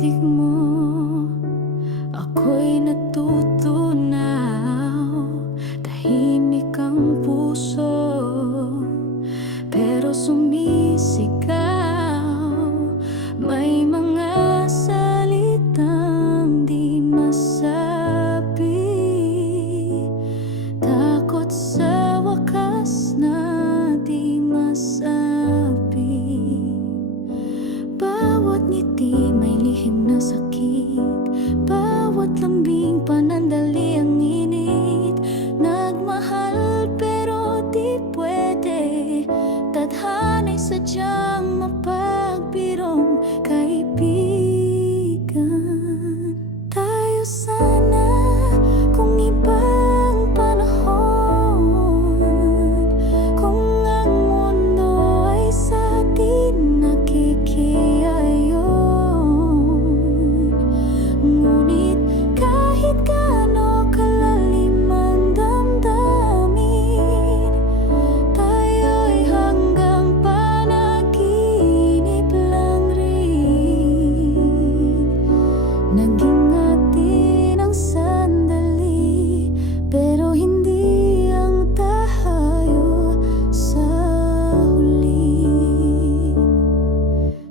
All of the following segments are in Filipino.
titig mo, ako'y natutunaw. Tahimik ang puso, pero sumisigaw. May mga salitang di masabi, takot sa wakas na di masabi. Bawat ngiti may lihim na sakit, bawat lambing panandali ang init. Nagmahal pero di pwede, tadhana'y sadyang mapagbirong kaibigan. Tayo sana kung ibang panahon, kung ang mundo ay sa atin nakikiayon. Ngunit kahit gaano kalalim ang damdamin, tayo'y hanggang panaginip lang rin. Naging atin ang sandali, pero hindi ang tayo sa huli.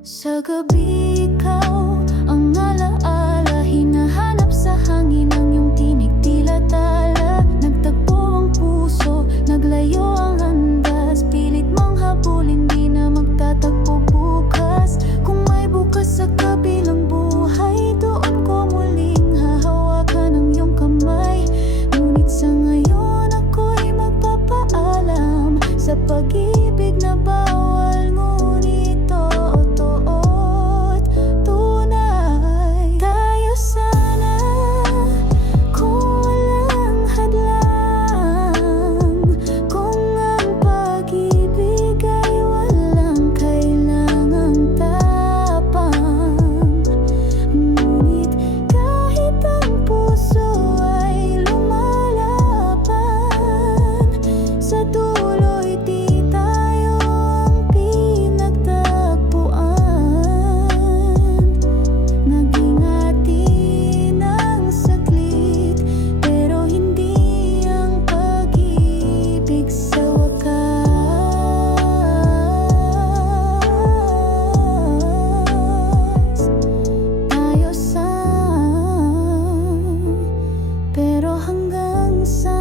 Sa gabi ikaw ang alaala, hinahanap sa hangin ang iyong tinig, tila tala. Nagtagpo ang puso, naglayo ang landas, pilit mang habulin, di na magtatagpo bukas. Kung may bukas sa kabilang buhay, doon ko muling hahawakan ang iyong kamay. Ngunit sa ngayon ako'y magpapaalam sa pag-ibig na bawal, ngunit totoo't tunay. Tayo sana kung walang hadlang, kung ang pag-ibig ay walang kailangang tapang. Ngunit kahit ang puso ay lumalaban, sa dulo'y di tayo ang pinagtagpuan. Naging atin ang saglit, pero hindi ang pag-ibig sa wakas. Tayo sa, pero hanggang sa